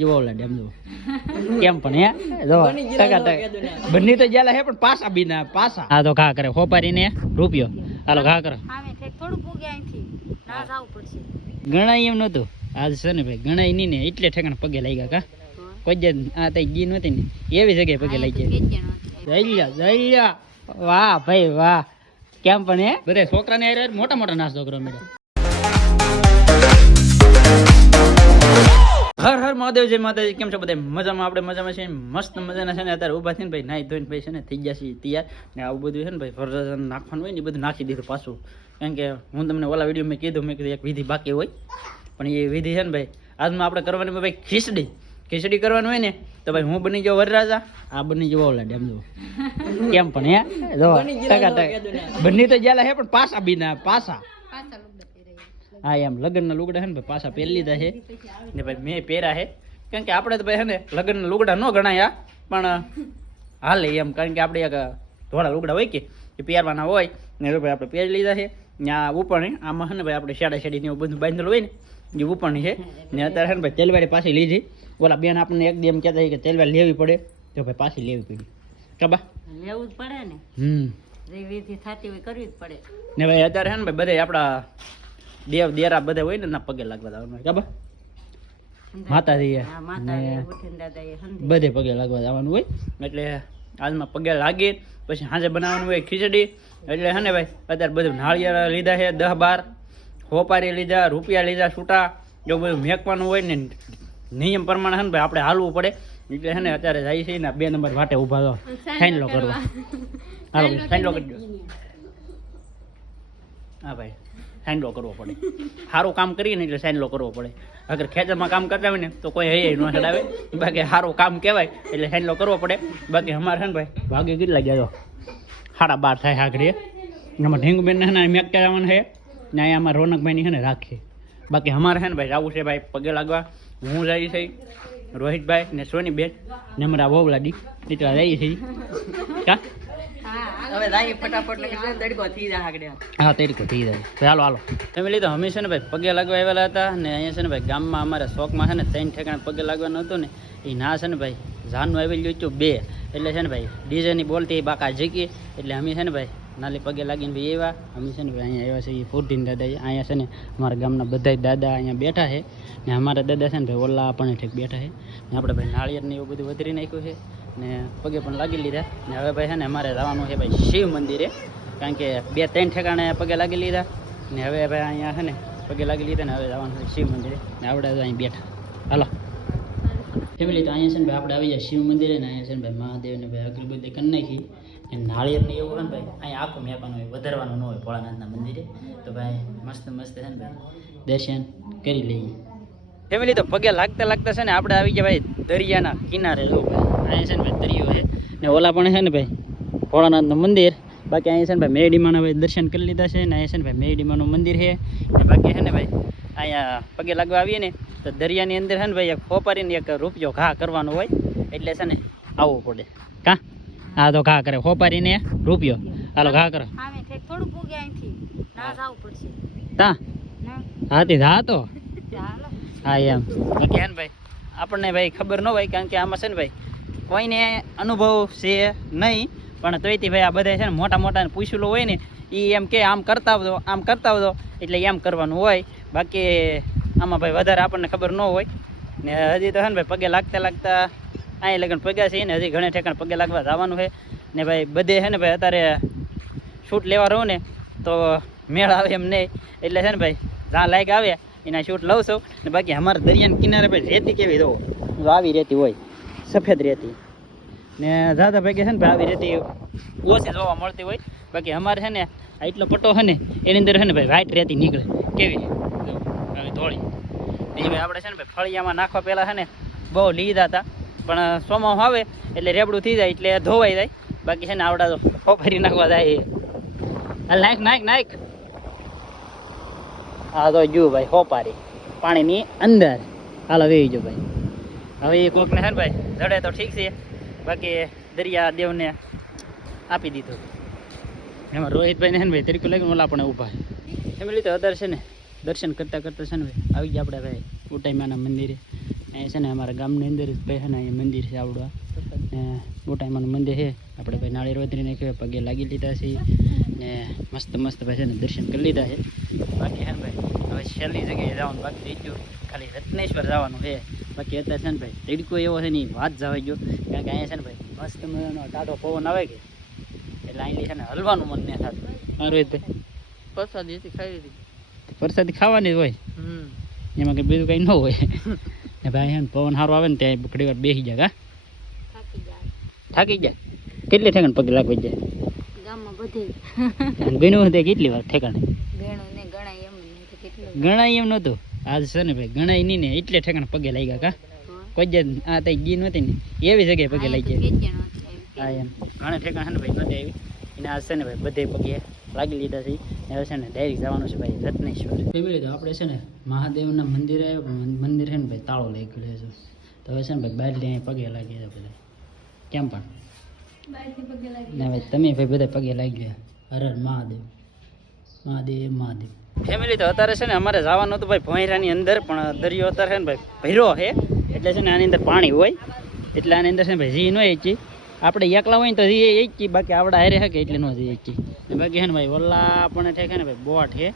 જોવો ડેમ જો કેમ પણ હે જો બની તો જ્યાલા હે પણ પાસા બીના પાસા આ તો ઘા કરે હોપારીને રૂપિયો હાલો ઘા કરો થોડું પૂગે અહીંથી ના જાવું પડશે ગણાય એમ નતું આજ છે ને ભાઈ ગણાય નહીં ને એટલે ઠેકાણે પગે લાગ્યા કા કોઈ જ આ તઈ ગી નહોતી ને એવી જગ્યાએ પગે લાગી ગયા જઈ વાહ ભાઈ વાહ કેમ પણ હે બધા છોકરાને હારે મોટા મોટા નાસ્તો કરો મેડમ હર હર મહાદેવ જય માતાજી કેમ છો બધા મજામાં આપણે મજામાં છે મસ્ત મજાના છે ને અત્યારે ઊભા થઈને ભાઈ નાઈ ધોઈને ભાઈ છે ને થઈ ગયા છે તૈયાર ને આવું બધું છે ને ભાઈ ફરજન નાખવાનું હોય ને એ બધું નાખી દીધું પાછું કારણ કે હું તમને ઓલા વિડીયો મેં કીધું એક વિધિ બાકી હોય પણ એ વિધિ છે ને ભાઈ આજમાં આપણે કરવાની ભાઈ ખીચડી કરવાનું હોય ને તો ભાઈ હું બની જાઉં વરરાજા આ બની જાવ ઓલા ડેમ જો કેમ પણ હે જો બની તો જ્યાલા હે પણ પાસા બીના પાસા હા એમ લગ્નના લુગડા છે ને ભાઈ પાછા પહેરી લીધા છે ને ભાઈ મેં પહેર્યા છે કારણ કે આપણે તો ભાઈ છે ને લગ્નના લુગડા ન ગણાયા પણ હાલે એમ કારણ કે આપણે એક ધોળા લુગડા હોય કે એ પહેરવાના હોય ને ભાઈ આપણે પહેરી લીધા છે ને આ ઉપરણી આમાં છે ને ભાઈ આપણે શેડા શેડીને એવું બધું બાંધેલું હોય ને એ ઉપરણી છે ને અત્યારે છે ને ભાઈ તેલવાડી પાછી લીધી ઓલા બેન આપણને એક દી એમ કહેતા કે તેલવાડી લેવી પડે તો ભાઈ પાછી લેવી પડી કબા લેવું જ પડે ને જે વિધિ થતી હોય કરવી જ પડે ને ભાઈ અત્યારે છે ને ભાઈ બધા આપણા દેવ દેરા બધા હોય ને ના પગે લાગવા જવાનું ખબર માતાજી બધે પગે લાગવા જવાનું હોય એટલે આજમાં પગે લાગી પછી સાંજે બનાવવાનું હોય ખીચડી એટલે છે ને ભાઈ અત્યારે બધું નાળિયેર લીધા છે 10-12 હોપારી લીધા રૂપિયા લીધા છૂટા જો બધું મેકવાનું હોય ને નિયમ પ્રમાણે છે ને ભાઈ આપણે હાલવું પડે એટલે છે ને અત્યારે જાય છે ને 2 નંબર વાટે ઊભા તો સાઈનલો કરવા હાલો સાઈનલો કરી દો હા ભાઈ સાઈનલો કરવો પડે સારું કામ કરીએ ને એટલે સાઈનલો કરવો પડે અગર ખેતરમાં કામ કરતા હોય ને તો કોઈ હૈયે ન ચડાવે બાકી સારું કામ કહેવાય એટલે સાઈનલો કરવો પડે બાકી અમારે છે ને ભાઈ ભાગે કેટલા ગયા 12:30 થાય આગળ એમાં ઢીંગબેન ને મેક કરાવવાનું છે ને અહીંયા અમારે રોનકભાઈની છે ને રાખીએ બાકી અમારે છે ને ભાઈ જવું છે ભાઈ પગે લાગવા હું જાય છે રોહિતભાઈ ને સોનીબેન ને અમારા વહુલાડી એટલા જઈએ છીએ કા હવે જાય ફટાફટ તડકો થઈ જાય આગળ હા તડકો થઈ જાય ચાલો હાલો ફેમિલી તો હંમેશા ને ભાઈ પગે લાગવા આવેલા હતા ને અહીંયા છે ને ભાઈ ગામમાં અમારા શોખમાં છે ને 3 ઠેકાણે પગે લાગવાનું હતું ને એ ના છે ને ભાઈ જાનનું આવી ગયું હતું 2 એટલે છે ને ભાઈ ડીજેની બોલતી બાકા જીકી એટલે અમે છે ને ભાઈ નાલી પગે લાગીને ભાઈ એવા અમે છે ને ભાઈ અહીંયા આવ્યા છે એ ફૂટીને દાદા અહીંયા છે ને અમારા ગામના બધા દાદા અહીંયા બેઠા છે ને અમારા દાદા છે ને ભાઈ ઓલા પણ ઠીક બેઠા છે ને આપણે ભાઈ નાળિયેરને એવું બધું વધરી નાખ્યું છે ને પગે પણ લાગી લીધા ને હવે ભાઈ છે ને અમારે જવાનું છે ભાઈ શિવ મંદિરે કારણ કે 2-3 ઠેકાણે પગે લાગી લીધા ને હવે ભાઈ અહીંયા છે ને પગે લાગી લીધા ને હવે જવાનું છે શિવ મંદિરે ને આપણે અહીં બેઠા હાલો ફેમિલી તો અહીંયા છે ને ભાઈ આપણે આવી જાય શિવ મંદિરે ને અહીંયા છે ને ભાઈ મહાદેવને ભાઈ અગરબત્તી કરી નાખી એમ નાળિયેરને એવું હોય ને ભાઈ અહીંયા આખું મેકવાનું હોય વધારવાનું ન હોય ભોળાનાથના મંદિરે તો ભાઈ મસ્ત છે ને ભાઈ દર્શન કરી લઈએ ફેમિલી તો પગે લાગતા છે ને આપણે આવી ગયા ભાઈ દરિયાના કિનારે જો ભાઈ અહીંયા છે ને ભાઈ દરિયો છે ને ઓલા પણ છે ને ભાઈ ભોળાનાથનું મંદિર બાકી અહીંયા છે ને ભાઈ મેરડીમાના ભાઈ દર્શન કરી લીધા છે ને અહીંયા છે ને ભાઈ મેરડીમાનું મંદિર છે ને બાકી છે ને ભાઈ અહીંયા પગે લાગવા આવીએ ને તો દરિયાની અંદર છે ને ભાઈ એક હોપારીને એક રૂપિયો ઘા કરવાનો હોય એટલે છે ને આવવું પડે કા હા તો ઘા કરે હોપારીને રૂપિયો હાલો ઘા કરો થોડું પૂગે અહીંથી ના જાવું પડશે તા હાથી જા તો હા એમ બાકી હે ને ભાઈ આપણને ભાઈ ખબર ન હોય કારણ કે આમાં છે ને ભાઈ કોઈને અનુભવ છે નહીં પણ તોયથી ભાઈ આ બધા છે ને મોટા પૂછેલું હોય ને એ એમ કે આમ કરતા આવજો એટલે એમ કરવાનું હોય બાકી આમાં ભાઈ વધારે આપણને ખબર ન હોય ને હજી તો છે ને ભાઈ પગે લાગતા અહીં લગન પગ્યા છે ને હજી ઘણે ઠેકાણે પગે લાગવા જવાનું છે ને ભાઈ બધે છે ને ભાઈ અત્યારે શૂટ લેવા રહું ને તો મેળ આવે એમ નહીં એટલે છે ને ભાઈ જ્યાં લાયક આવે એના શૂટ લઉં છું ને બાકી અમારા દરિયાના કિનારે ભાઈ રેતી કેવી દો આવી રેતી હોય સફેદ રેતી ને દાદા ભાઈ છે ને ભાઈ આવી રેતી ઓછી જોવા મળતી હોય બાકી અમારે છે ને એટલો પટ્ટો છે ને એની અંદર છે ને ભાઈ વ્હાઈટ રેતી નીકળે કેવી ધોળી એ ભાઈ આપણે છે ને ભાઈ ફળિયામાં નાખવા પહેલાં છે ને બહુ લીધા હતા પણ સોમાવું આવે એટલે રેબડું થઈ જાય એટલે ધોવાઈ જાય બાકી છે ને આવડા તો ફોફરી નાખવા જાય નાખ હા તો જુ ભાઈ હોપારી પાણીની અંદર હાલો વેવી જો ભાઈ હવે એ કોકને છે ને ભાઈ જડે તો ઠીક છે બાકી દરિયા દેવને આપી દીધું એમાં રોહિતભાઈને છે ને ભાઈ તરીકે લઈને ઓલા પણ ઊભા ફેમિલી તો અદર છે ને દર્શન કરતા છે ને ભાઈ આવી ગયા આપણે ભાઈ ઉટાઈમાના મંદિરે અહીંયા છે ને અમારા ગામની અંદર જ ભાઈ છે ને અહીંયા મંદિર છે આવડવા ને મોટાઈમાનું મંદિર છે આપણે ભાઈ નાળિયેર વધરી નાખ્યું પગે લાગી લીધા છે ને મસ્ત મસ્ત ભાઈ છે ને દર્શન કરી લીધા છે બાકી છે ને ભાઈ હવે છેલ્લી જગ્યાએ જવાનું બાકી રહી ગયું ખાલી રત્નેશ્વર જવાનું છે બાકી અત્યારે છે ને ભાઈ તડકો એવો છે ને વાત જવાઈ ગયો કારણ કે અહીંયા છે ને ભાઈ મસ્ત મજાનો ટાઢો પવન આવે કે એટલે અહીં છે ને હલવાનું મન નહીં થતું આ રીતે પ્રસાદી ખાઈ લીધી વરસાદી ખાવાની જ હોય એમાં કંઈ બીજું કંઈ ન હોય ને ભાઈ છે ને પવન સારો આવે ને ત્યાં ઘડી વાર બેસી જાય થાકી જાય કેટલી ઠેકાણ પગે લાગવી જાય ગામમાં બધે ગણ્યું હતું કેટલી વાર ઠેકાણે ગણું ને ગણાય એમ નહીં તો કેટલું ગણાય એમ નહોતું આજ છે ને ભાઈ ગણાય નહીં ને એટલે ઠેકાણે પગે લાગ્યા કા કોઈ જ આ તઈ ગી નહોતી ને એવી જગ્યાએ પગે લાગી જાય હા એમ ઘણા ઠેકાણ છે ને ભાઈ નહોતી આવી એને આજ છે ને ભાઈ બધે પગે લાગી લીધા છે ને હવે છે ને ડાયરેક્ટ જવાનું છે ભાઈ રત્નેશ્વર ફેમિલી તો આપણે છે ને મહાદેવના મંદિરે મંદિર છે ને ભાઈ તાળો લઈ ગયો છે તો હવે છે ને ભાઈ બહાર અહીંયા પગે લાગી જાય બધા કેમ પણ ને ભાઈ તમે ભાઈ બધા પગે લાગી ગયા હર હર મહાદેવ મહાદેવ મહાદેવ ફેમિલી તો અત્યારે છે ને અમારે જવાનું હતું ભાઈ ભોંયરાની અંદર પણ દરિયો અત્યારે છે ને ભાઈ ભર્યો છે એટલે છે ને આની અંદર પાણી હોય એટલે આની અંદર છે ને ભાઈ જી ન એચી આપણે એકલા હોય ને તો જી એચી બાકી આપણે હારે શકે એટલે ન જી એચી બાકી છે ને ભાઈ ઓલા પણ ઠેકે ને ભાઈ બોટ છે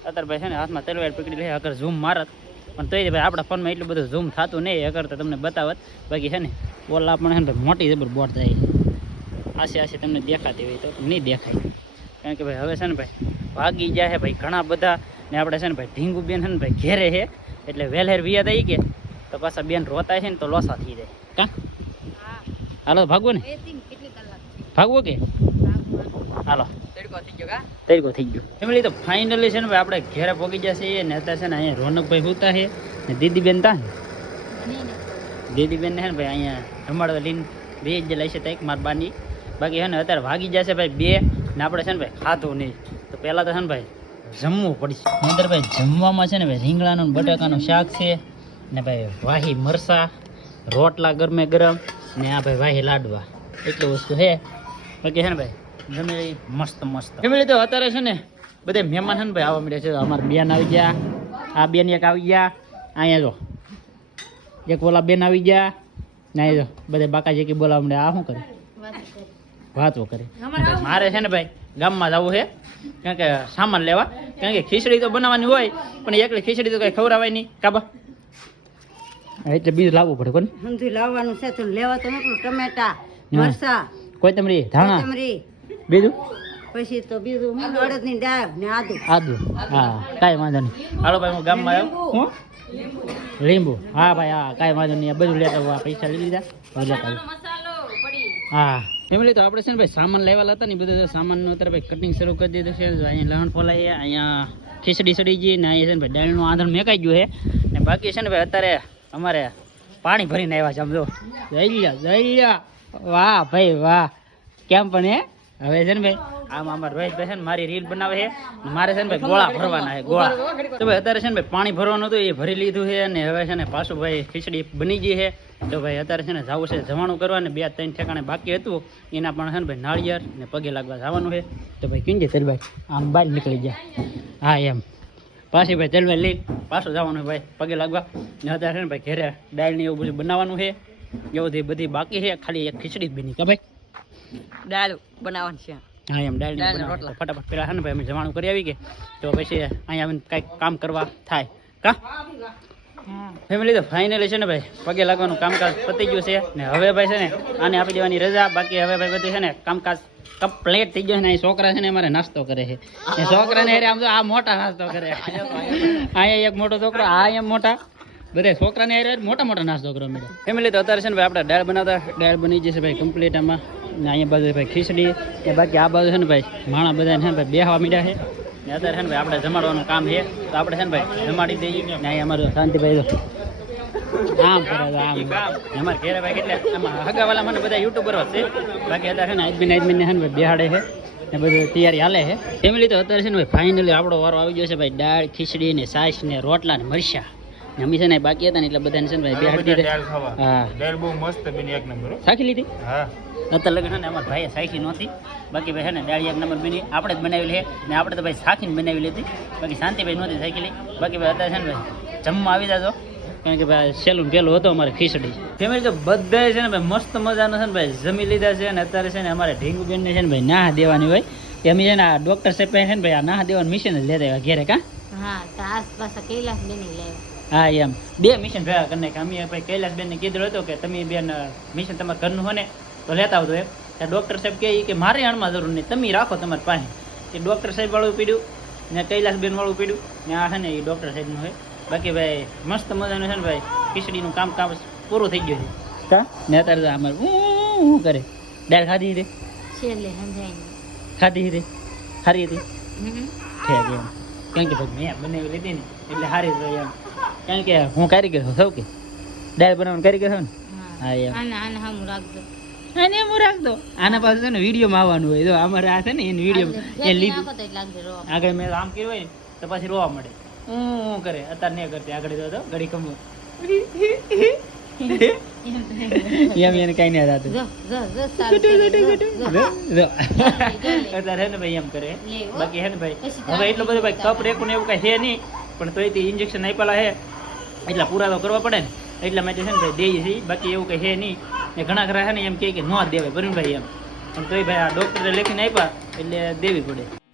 અત્યારે ભાઈ છે ને હાથમાં તલવાર પકડી લે અગર ઝૂમ મારત પણ તોય ભાઈ આપણા ફોનમાં એટલું બધું ઝૂમ થતું નહીં અગર તો તમને બતાવત બાકી છે ને ઓલા પણ છે ને ભાઈ મોટી જબર બોટ જાય આશે આશે તમને દેખાતી હોય તો નહીં દેખાય કારણ કે ભાઈ હવે છે ને ભાઈ ભાગી જાય છે ભાઈ ઘણા બધા ને આપણે છે ને ભાઈ ઢીંગુ બેન છે ને ભાઈ ઘેરે છે એટલે વેલહેર વિયા થઈ કે તો પાછા બેન રોતા છે ને તો લોસા થઈ જાય કા હાલો ભાગવો ને ભાગવો કે હાલો તડકો થઈ ગયો ફેમિલી તો ફાઇનલી છે ને ભાઈ આપણે ઘેરે પહોંચી જશે ને અત્યારે છે ને અહીંયા રોનકભાઈ હોતા છે ને દીદીબેન તા દીદીબેન ને છે ને ભાઈ અહીંયા રમાડવા લઈને બે જ લઈ છે એક માર બાની બાકી છે ને અત્યારે ભાગી જશે ભાઈ બે ને આપણે છે ને ભાઈ ખાધું નહીં તો પહેલાં તો છે ને ભાઈ જમવું પડશે અંદર ભાઈ જમવામાં છે ને ભાઈ રીંગણાનું બટાકાનું શાક છે ને ભાઈ વાહી મરસા રોટલા ગરમે ગરમ ને આ ભાઈ વાહી લાડવા એટલું વસ્તુ છે બાકી છે ને ભાઈ જમી મસ્ત મસ્ત ફેમિલી તો અત્યારે છે ને બધે મહેમાન છે ને ભાઈ આવવા મળ્યા છે અમારા બેન આવી ગયા આ બેન એક આવી ગયા અહીંયા જો એક ઓલા બેન આવી ગયા ને જો બધે બાકા જેકી બોલાવા મળે આ શું કરે વાતો કરે મારે છે ને ભાઈ ગામમાં જવું છે કારણ કે સામાન લેવા કારણ કે ખીચડી તો બનાવવાની હોય પણ એકલી ખીચડી તો કઈ ખવડાવાય નહીં કાબા એટલે બીજું લાવવું પડે કોને સમજી લાવવાનું છે તો લેવા તો નકલું ટમેટા મરસા કોથમરી ધાણા કોથમરી બીજું પછી તો બીજું અડદની દાળ ને આદુ આદુ હા કાંઈ વાંધો નહીં હાલો ભાઈ હું ગામમાં આવ્યો હું લીંબુ હા ભાઈ હા કાંઈ વાંધો નહીં આ બધું લેતા આ પૈસા લઈ લીધા લેતા હા ફેમિલી તો આપણે છે ને ભાઈ સામાન લેવાલા હતા ને બધું સામાનનું અત્યારે ભાઈ કટિંગ શરૂ કરી દીધું છે અહીંયા લહણ ફોલાય અહીંયા ખીચડી સડી ગઈ ને અહીંયા છે ને ભાઈ દાળનું આંધણ મેકાઈ ગયું છે ને બાકી છે ને ભાઈ અત્યારે અમારે પાણી ભરીને આવ્યા છે આમ જો જઈ વાહ ભાઈ વાહ કેમ પણ હવે છે ને ભાઈ આમ અમારા રોહિતભાઈ છે ને મારી રીલ બનાવે છે ને મારે છે ને ભાઈ ગોળા ભરવાના છે ગોળા તો ભાઈ અત્યારે છે ને ભાઈ પાણી ભરવાનું હતું એ ભરી લીધું છે અને હવે છે ને પાછું ભાઈ ખીચડી બની ગઈ છે તો ભાઈ અત્યારે છે ને જવું છે જવાનું કરવા ને 2-3 ઠેકાણે બાકી હતું એના પણ છે ને ભાઈ નાળિયેર ને પગે લાગવા જવાનું છે તો ભાઈ કીંજે તેલભાઈ આમ બહાર નીકળી જાય હા એમ પાછી ભાઈ તેલભાઈ લઈ પાછું જવાનું ભાઈ પગે લાગવા ને અત્યારે છે ને ભાઈ ઘરે દાળ ને એવું બધું બનાવવાનું છે એવું બધી બાકી છે ખાલી એક ખીચડી જ બની કા ભાઈ દાળ બનાવવાની છે હા એમ દાળ ફટાફટ પેલા છે ને ભાઈ અમે જવાનું કરી આવી કે તો પછી અહીંયા આવીને કાંઈક કામ કરવા થાય કા ફેમિલી તો ફાઇનલી છે ને ભાઈ પગે લાગવાનું કામકાજ પતી ગયું છે ને હવે ભાઈ છે ને આને આપી દેવાની રજા બાકી હવે ભાઈ બધું છે ને કામકાજ કમ્પ્લીટ થઈ ગયો ને અહીં છોકરા છે ને અમારે નાસ્તો કરે છે એ છોકરાને અરે આમ તો આ મોટા નાસ્તો કરે અહીંયા એક મોટો છોકરો આ એમ મોટા બધા છોકરાને અરે મોટા મોટા નાસ્તો કરવા મળે ફેમિલી તો અત્યારે છે ને ભાઈ આપણે દાળ બનાવતા દાળ બની જશે ભાઈ કમ્પ્લીટ આમાં ને અહીંયા બાજુ ભાઈ ખીચડી ને બાકી આ બાજુ છે ને ભાઈ માણા બધા છે ને ભાઈ બેહવા મીડ્યા છે ને અત્યારે છે ને ભાઈ આપણે જમાડવાનું કામ છે તો આપણે છે ને ભાઈ જમાડી દઈએ ને અહીંયા અમારું શાંતિભાઈ તો આમ કરે આમ અમારે ઘેરે ભાઈ એટલે આમાં હગાવાલા મને બધા યુટ્યુબરો છે બાકી અત્યારે છે ને આજમીને છે ને ભાઈ બેહાડે છે ને બધું તૈયારી હાલે છે ફેમિલી તો અત્યારે છે ને ભાઈ ફાઇનલી આપણો વારો આવી ગયો છે ભાઈ દાળ ખીચડી ને છાશ ને રોટલા ને મરચા ને અમે છે ને બાકી હતા ને એટલે બધાને છે ને ભાઈ બેહાડી દીધા હા દાળ બહુ મસ્ત બની એક નંબર સાખી લીધી હા અત્યારે લગન છે ને અમારા ભાઈએ સાખી નહોતી બાકી ભાઈ છે ને દાળ એક નંબર બની આપણે જ બનાવી લે ને આપણે તો ભાઈ સાખીને બનાવી લીધી બાકી શાંતિભાઈ નહોતી સાખી લી બાકી ભાઈ અત્યારે છે ને ભાઈ જમવા આવી જાજો કારણ કે ભાઈ સેલુન પેલું હતો અમારે ખીચડી ફેમિલી તો બધા છે ને ભાઈ મસ્ત મજાનો છે ને ભાઈ જમી લીધા છે અને અત્યારે છે ને અમારે ઢીંગુબેનને છે ને ભાઈ નાહ દેવાની હોય કે અમે છે ને આ ડૉક્ટર સાહેબ પાસે છે ને ભાઈ આ નાહ દેવાનું મિશન જ લેતા આવ્યા ઘેરે કાં હા તો આસપાસ કૈલાસ બેની લાવ્યા હા એમ 2 મિશન ભેગા કરીને કે અમે ભાઈ કૈલાસબેનને કીધું હતું કે તમે બેન મિશન તમારા ઘરનું હોય ને તો લેતા આવતો એમ ત્યાં ડૉક્ટર સાહેબ કહે કે મારે અણમાં જરૂર નહીં તમે રાખો તમારી પાસે એ ડૉક્ટર સાહેબ વાળું પીડ્યું ને કૈલાસબેન વાળું પીડ્યું ને આ છે ને એ ડૉક્ટર સાહેબનું હોય બાકી ભાઈ મસ્ત મજાનું છે ને ભાઈ ખીચડીનું કામ પૂરું થઈ ગયું છે કા ને અત્યારે તો અમારે હું કરે દાળ ખાધી હતી છેલ્લે સમજાય ખાધી હતી સારી હતી નહીં ઠેક એમ કારણ કે ભાઈ મેં બનાવી લીધી ને એટલે સારી જ રહી એમ કારણ કે હું કારીગર થઉં કે દાળ બનાવવાનું કારીગર થઉં ને હા એમ આને આને હામું રાખજો અને એમ રાખ દો આના પાસે છે ને વિડીયોમાં આવવાનું હોય જો અમારે આ છે ને એની વિડીયો એ લીધું નાખો તો એટલે લાગશે રો આગળ મેં આમ કર્યું હોય ને તો પછી રોવા મળે હું કરે અત્યારે નહીં કરતી આગળ તો ઘડી કમું એમ એને કઈ નહીં થતું જો જો જો સારું અત્યારે હે ને ભાઈ એમ કરે બાકી હે ને ભાઈ હવે એટલો બધો ભાઈ કપ રેકું ને એવું કઈ છે નહીં પણ તોય તે ઇન્જેક્શન આપેલા હે એટલા પૂરા તો કરવા પડે ને એટલા માટે છે ને ભાઈ દઈએ છીએ બાકી એવું કઈ છે નહીં ને ઘણા ખરા છે ને એમ કે ન દેવાય બરાબર ભાઈ એમ પણ તોય ભાઈ આ ડૉક્ટરે લખીને આપ્યા એટલે દેવી પડે